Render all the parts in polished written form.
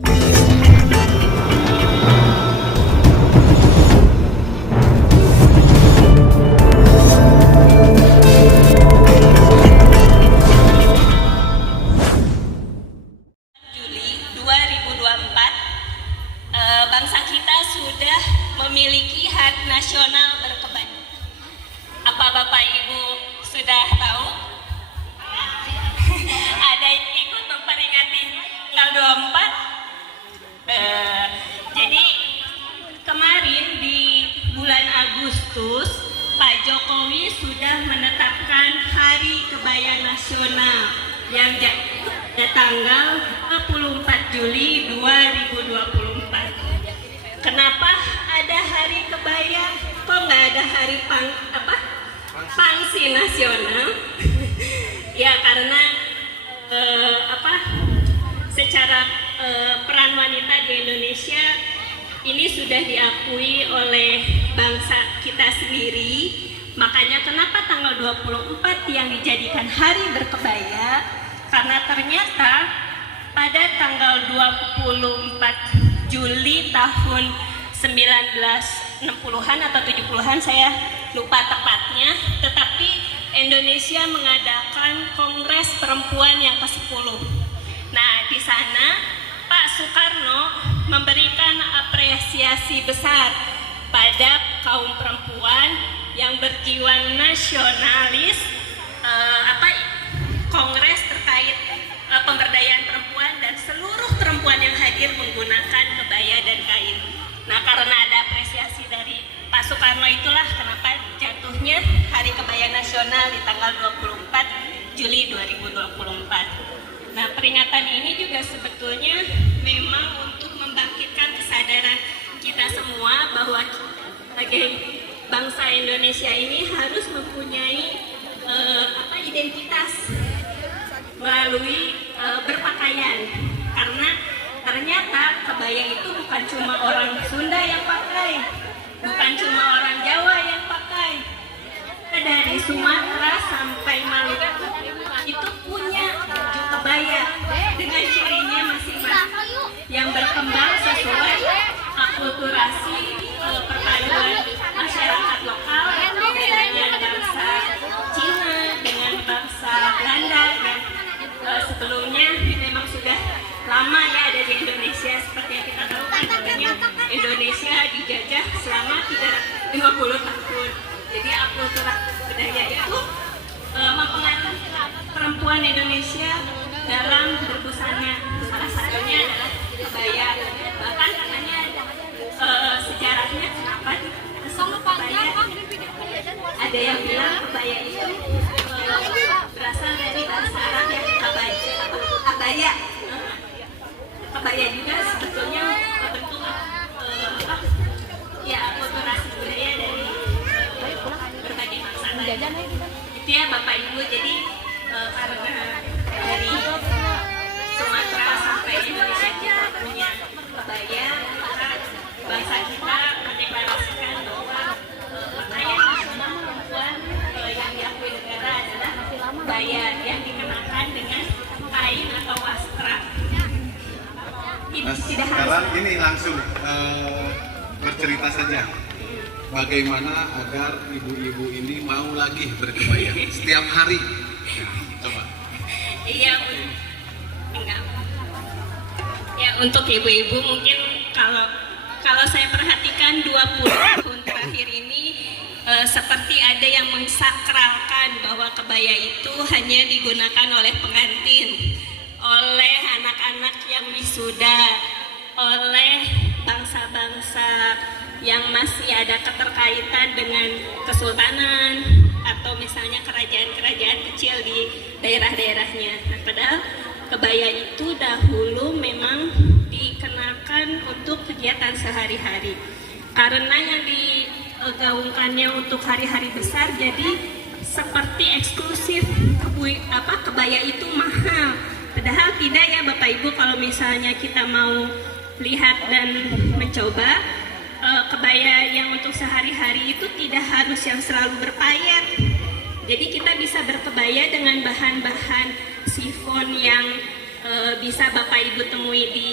Juli 2024, bangsa kita sudah memiliki Hari Nasional Berkebaya. Apa Bapak Ibu sudah tahu? Ada yang ikut memperingati tanggal 24? Jadi kemarin di bulan Agustus, Pak Jokowi sudah menetapkan Hari Kebaya Nasional yang tanggal 24 Juli 2024. Kenapa ada Hari Kebaya? Kok nggak ada Hari Pangsi Nasional? Ya karena secara peran wanita di Indonesia ini sudah diakui oleh bangsa kita sendiri. Makanya kenapa tanggal 24 yang dijadikan Hari Berkebaya? Karena ternyata pada tanggal 24 Juli tahun 1960-an atau 70-an, saya lupa tepatnya, tetapi Indonesia mengadakan Kongres Perempuan yang ke-10. Nah, di sana Pak Soekarno memberikan apresiasi besar pada kaum perempuan yang berjiwa nasionalis, kongres terkait pemberdayaan perempuan, dan seluruh perempuan yang hadir menggunakan kebaya dan kain. Nah, karena ada apresiasi dari Pak Soekarno, itulah kenapa jatuhnya Hari Kebaya Nasional di tanggal 24 Juli 2024. Nah, peringatan ini juga sebetulnya memang untuk membangkitkan kesadaran kita semua bahwa sebagai bangsa Indonesia ini harus mempunyai identitas melalui berpakaian, karena ternyata kebaya itu bukan cuma orang Sunda yang pakai, bukan cuma orang Jawa yang pakai, dari Sumatera sampai Maluku itu punya baju kebaya dengan cirinya masing-masing yang berkembang sesuai akulturasi perpaduan masyarakat lokal dengan bangsa Cina, dengan bangsa Belanda yang sebelumnya memang sudah lama ya ada di Indonesia. Seperti yang kita tahu kan, Indonesia dijajah selama 50 tahun. Jadi akulturasi budaya itu mempengaruhi perempuan Indonesia dalam berbusana. Salah satunya adalah kebaya. Bahkan katanya sejarahnya kenapa kebaya, ada yang bilang kebaya itu berasal dari bahasa Arab yang abaya. Kebaya juga sebetulnya bentuk akulturasi budaya dari berbagai bangsa. Itu ya Bapak Ibu. Jadi karena dari Sumatera sampai Indonesia kita punya kebaya, maka bangsa kita mendeklarasikan bahwa pakaian nasional perempuan yang diakui negara adalah kebaya yang dikenakan dengan kain atau wastra. Sekarang ini langsung bercerita saja bagaimana agar ibu-ibu ini mau lagi berkebaya setiap hari. Coba. Iya, enggak. Ya, untuk ibu-ibu mungkin kalau saya perhatikan 20 tahun terakhir ini seperti ada yang mensakralkan bahwa kebaya itu hanya digunakan oleh pengantin, oleh anak-anak yang wisuda, oleh bangsa-bangsa yang masih ada keterkaitan dengan kesultanan atau misalnya kerajaan-kerajaan kecil di daerah-daerahnya. Nah, padahal kebaya itu dahulu memang dikenakan untuk kegiatan sehari-hari. Karena yang digaungkannya untuk hari-hari besar, jadi seperti eksklusif, kebaya itu mahal. Padahal tidak ya Bapak Ibu, kalau misalnya kita mau lihat dan mencoba, kebaya yang untuk sehari-hari itu tidak harus yang selalu berpayet. Jadi kita bisa berkebaya dengan bahan-bahan sifon yang bisa Bapak Ibu temui di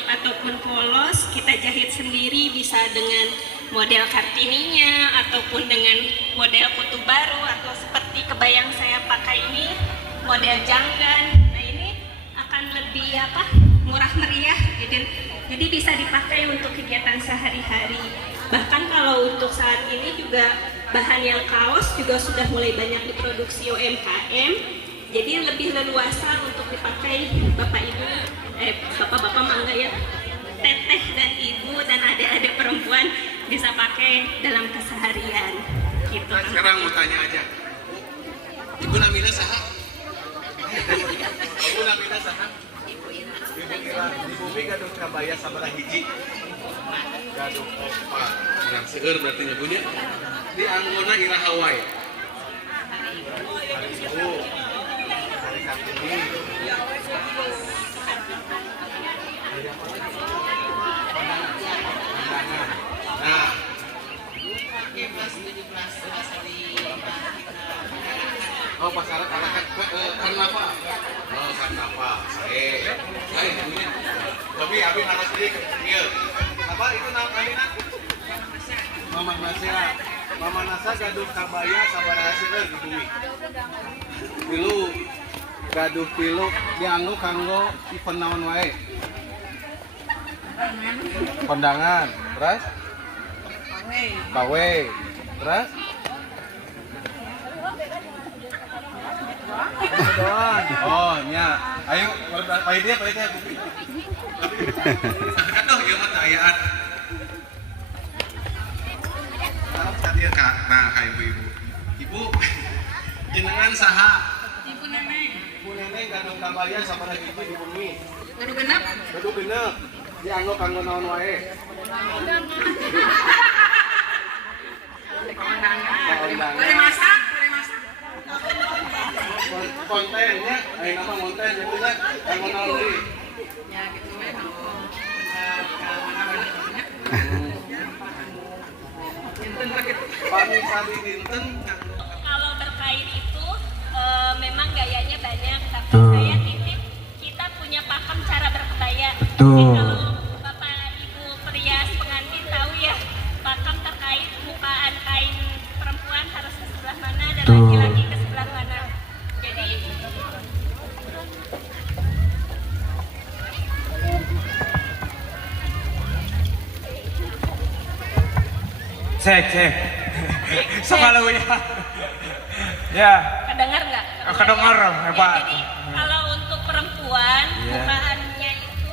selip ataupun polos kita jahit sendiri, bisa dengan model kartininya ataupun dengan model kutu baru, atau seperti kebaya yang saya pakai ini model janggan. Nah ini akan lebih murah meriah, jadi bisa dipakai untuk kegiatan sehari-hari. Bahkan kalau untuk saat ini juga bahan yang kaos juga sudah mulai banyak diproduksi UMKM, jadi lebih leluasa untuk dipakai bapak-bapak mangga ya, teteh dan ibu dan adik-adik perempuan bisa pakai dalam keseharian gitu. Nah, sekarang mau tanya aja, Ibu Namina saha? Ibu Namina saha? Ibu Ira, di bumi gaduh kabaya sabaraha hiji? Gaduh opat, yang seger berarti nyebutnya. Di anggona Ira Hawaii. Hari Ibu, hari Kartini. Nah, oh pasaran karnaval. Oh karnaval. Saya punya. Tapi abi harus beli iya. Apa itu namanya? Mama Nasa. Mama Nasa gaduh kabaya sabaraha seueur di bumi. Pilu gaduh pilu dianggo kanggo event naon wae. Kondangan, terus? Pawe, terus? Oh, nya. Ayo, pakai dia. Aduh, ieu mah dayaan. Nah, ibu-ibu. Ibu, jenengan saha? Ibu Neneng. Ibu Neneng gaduh kabaya sabaraha hiji di bumi. Gaduh genep. Gaduh genep. Dianggo kanggo naon wae? Kondangan. Boleh masak. Kontennya, nama konten jadinya kanggo naon deui? Ya gitu we Pami dinten. Kalau berkain itu memang gayanya banyak, tapi saya titip kita punya pakem cara berkebaya. Jadi kalau Bapak Ibu perias pengantin tahu ya, pakem terkait bukaan kain perempuan harus ke sebelah mana dan laki-laki ke sebelah mana. Jadi Cek. Semalu ya. Ya. kedengar nggak? Kedengar, hebat. Ya, jadi kalau untuk perempuan bukaannya itu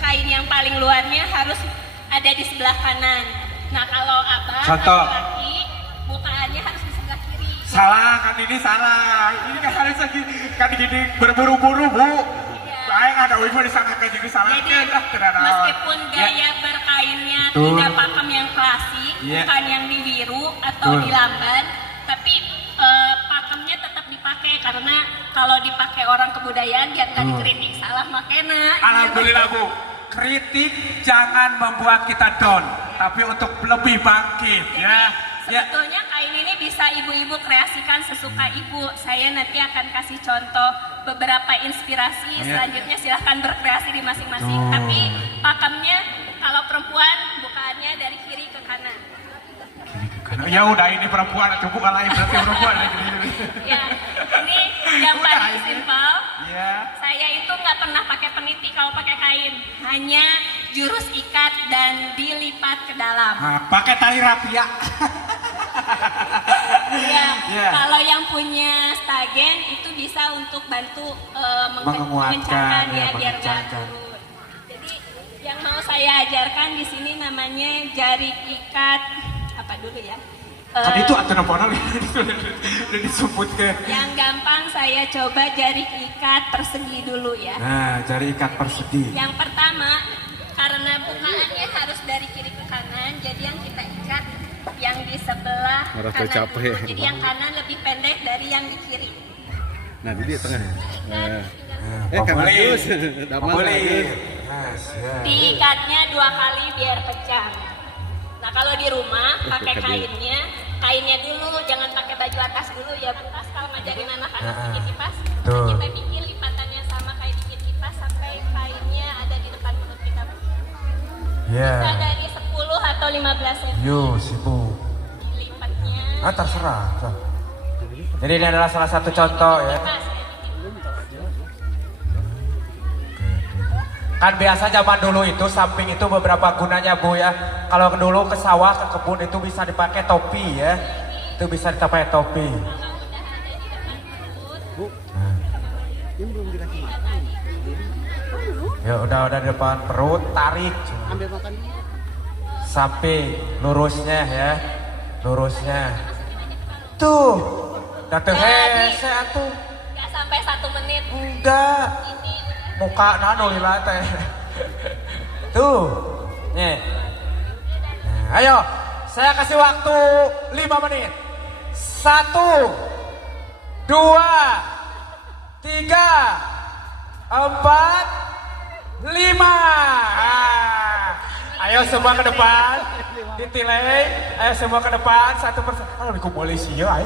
kain yang paling luarnya harus ada di sebelah kanan. Nah kalau abang laki-laki bukaannya harus di sebelah kiri. Salah kan ini salah. Ini kan harus lagi kan gini berburu-buru bu. Baik ada ibu disangkakan jadi salah. Jadi meskipun gaya berkainnya tidak pakem yang klasik, bukan yang di biru atau di lamban, tapi pakemnya tetap dipakai karena kalau dipakai orang kebudayaan biar nggak dikritik salah makena. Alhamdulillah bu. Kritik jangan membuat kita down, tapi untuk lebih bangkit ya. Sebetulnya kain ini bisa ibu-ibu kreasikan sesuka ibu. Saya nanti akan kasih contoh beberapa inspirasi. Selanjutnya silahkan berkreasi di masing-masing. Tapi pakemnya kalau perempuan bukaannya dari kiri ke kanan. Ya udah ini perempuan atau bukan lain berarti perempuan. Ya, ini yang paling simpel. Ya. Saya itu nggak pernah pakai peniti kalau pakai kain, hanya jurus ikat dan dilipat ke dalam. Nah, pakai tali rapia. Ya, kalau yang punya stagen itu bisa untuk bantu mengencangkan ya biar nggak turun. Jadi yang mau saya ajarkan di sini namanya jari ikat apa dulu ya? Tadi itu atau nampaknya udah disebutkan. Yang gampang saya coba jari ikat persegi dulu ya. Nah, jari ikat persegi. Yang pertama, karena bukaannya harus dari kiri ke kanan, jadi yang kita ikat yang di sebelah kanan dulu. Jadi yang kanan lebih pendek dari yang di kiri. Nah, di tengah. Boleh. Diikatnya 2 kali biar pecah. Nah, kalau di rumah pakai kainnya dulu, jangan pakai baju atas dulu ya Bu. Pas kalau ngajarin anak-anak bikin kipas, nah kita bikin lipatannya sama kayak bikin kipas sampai kainnya ada di depan Iya. Bisa dari 10 atau 15 cm. Yo, sibuk. Lipatnya. Terserah. Jadi ini adalah salah satu contoh ya. Mas, Kan biasa zaman dulu itu samping itu beberapa gunanya Bu ya. Kalau dulu ke sawah, ke kebun itu bisa dipakai topi ya. Itu bisa dipakai topi. Ya udah di depan perut, tarik. Sampai lurusnya ya. Lurusnya. Tuh. Datu hese atuh. nggak sampai 1 menit. Enggak. Ini Muka nano lila teh. Tuh. Nih. Nah, ayo, saya kasih waktu 5 menit. 1 2 3 4 5. Ayo semua ke depan. Ditilai. Ayo semua ke depan 1 persatu. Oh, di polisi ya.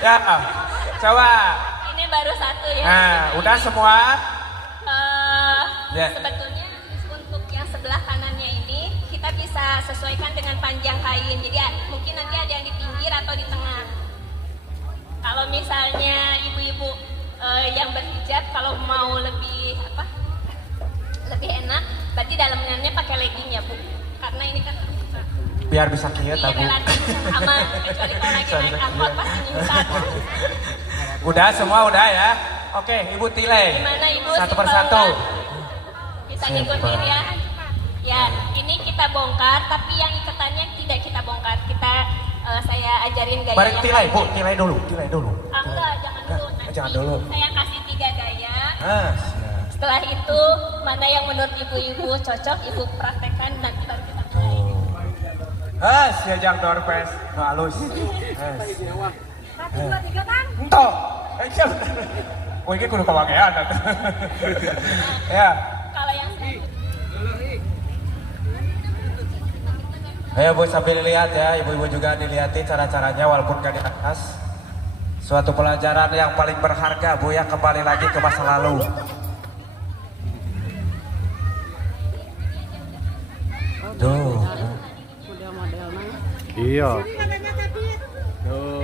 Ya. Coba. ini baru 1 ya. Nah, udah semua. Ya. Sebetulnya untuk yang sebelah kanannya ini kita bisa sesuaikan dengan panjang kain. Jadi mungkin nanti ada yang di pinggir atau di tengah. Kalau misalnya ibu-ibu yang berhijab kalau mau lebih lebih enak, berarti dalamnya pakai legging ya Bu. Karena ini kan terbuka. Biar bisa kieu Iya, Bu. relatif aman. Kecuali kalau lagi naik angkot pasti nyungsat. Udah semua udah ya. Oke, Ibu Tile. Gimana Ibu? Satu Simpel persatu. kan? Bisa ngikutin ya. Ya, ini kita bongkar, tapi yang ikatannya tidak kita bongkar. Saya ajarin gaya Bareng yang Tilai, Bu, lainnya. Tilai dulu. Enggak, jangan dulu. Nanti jangan dulu. saya kasih 3 gaya. Ah, siap. Setelah itu, mana yang menurut ibu-ibu cocok, ibu praktekkan nanti baru kita mulai. Siajang doorpes, no halus. Satu, 2, 3 kan? Entok. Iya bener. Oh, ini kudu kawagean atuh. Ya. Kalau yang Ayo Bu sambil lihat ya, ibu-ibu juga dilihatin cara-caranya walaupun gak di atas. Suatu pelajaran yang paling berharga Bu ya, kembali lagi ke masa lalu. Tuh. Iya.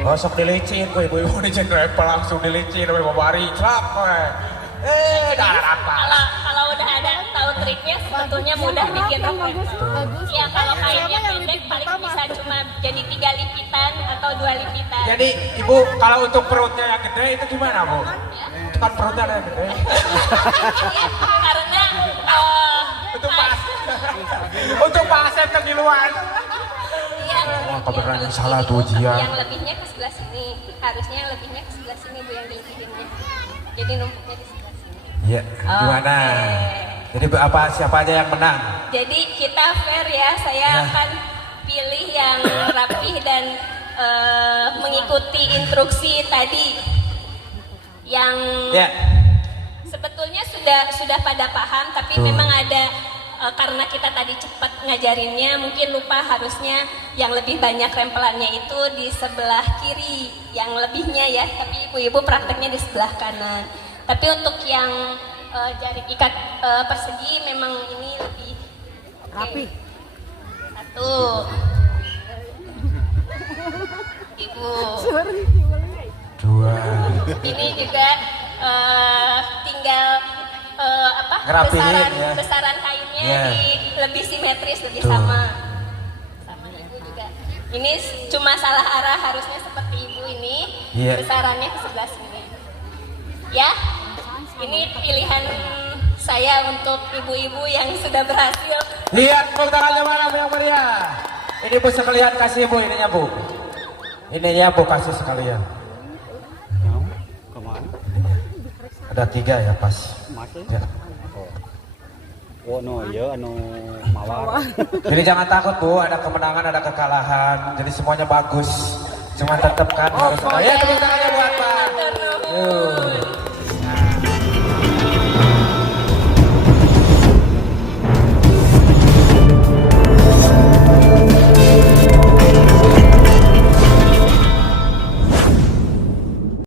Oh, sok dilicin, gue ibu-ibu dicek rempel langsung dilicin, gue babari, celap, gue. Darah apa? kalau udah ada tahu triknya, sebetulnya mudah bikin rempah. Ya kalau kainnya pendek paling bisa cuma jadi 3 lipitan atau 2 lipitan. Jadi ibu kalau untuk perutnya yang gede itu gimana Bu? Kan perutnya ada yang gede. Karena Untuk pas. Untuk pas saya kegiluan. Wah, kebenaran salah tuh ujian. Yang lebihnya ke sebelah sini, harusnya yang lebihnya ke sebelah sini Bu yang dilipitinnya. Jadi numpuknya di sebelah sini. Iya, gimana? Jadi siapa aja yang menang? Jadi kita fair ya, saya akan pilih yang rapih dan mengikuti instruksi tadi. Yang sebetulnya sudah pada paham, tapi memang ada karena kita tadi cepat ngajarinnya, mungkin lupa harusnya yang lebih banyak rempelannya itu di sebelah kiri, yang lebihnya ya, tapi ibu-ibu prakteknya di sebelah kanan. Tapi untuk yang jarik ikat persegi memang ini lebih rapi. Satu, ibu. Dua. Ini juga tinggal Ngerapihin, ya. besaran kainnya lebih simetris, lebih Tuh. sama ibu juga. Ini cuma salah arah, harusnya seperti ibu ini, besarannya ke sebelah sini. Ya, ini pilihan saya untuk ibu-ibu yang sudah berhasil. Lihat tepuk tangannya mana yang meriah. Ini Bu sekalian kasih Bu ininya Bu. Ininya Bu kasih sekalian. Ada 3 ya pas. Ya. Oh no, iya anu mawar. Jadi jangan takut Bu, ada kemenangan, ada kekalahan. Jadi semuanya bagus. Cuma tetap kan harus. Ya tepuk tangannya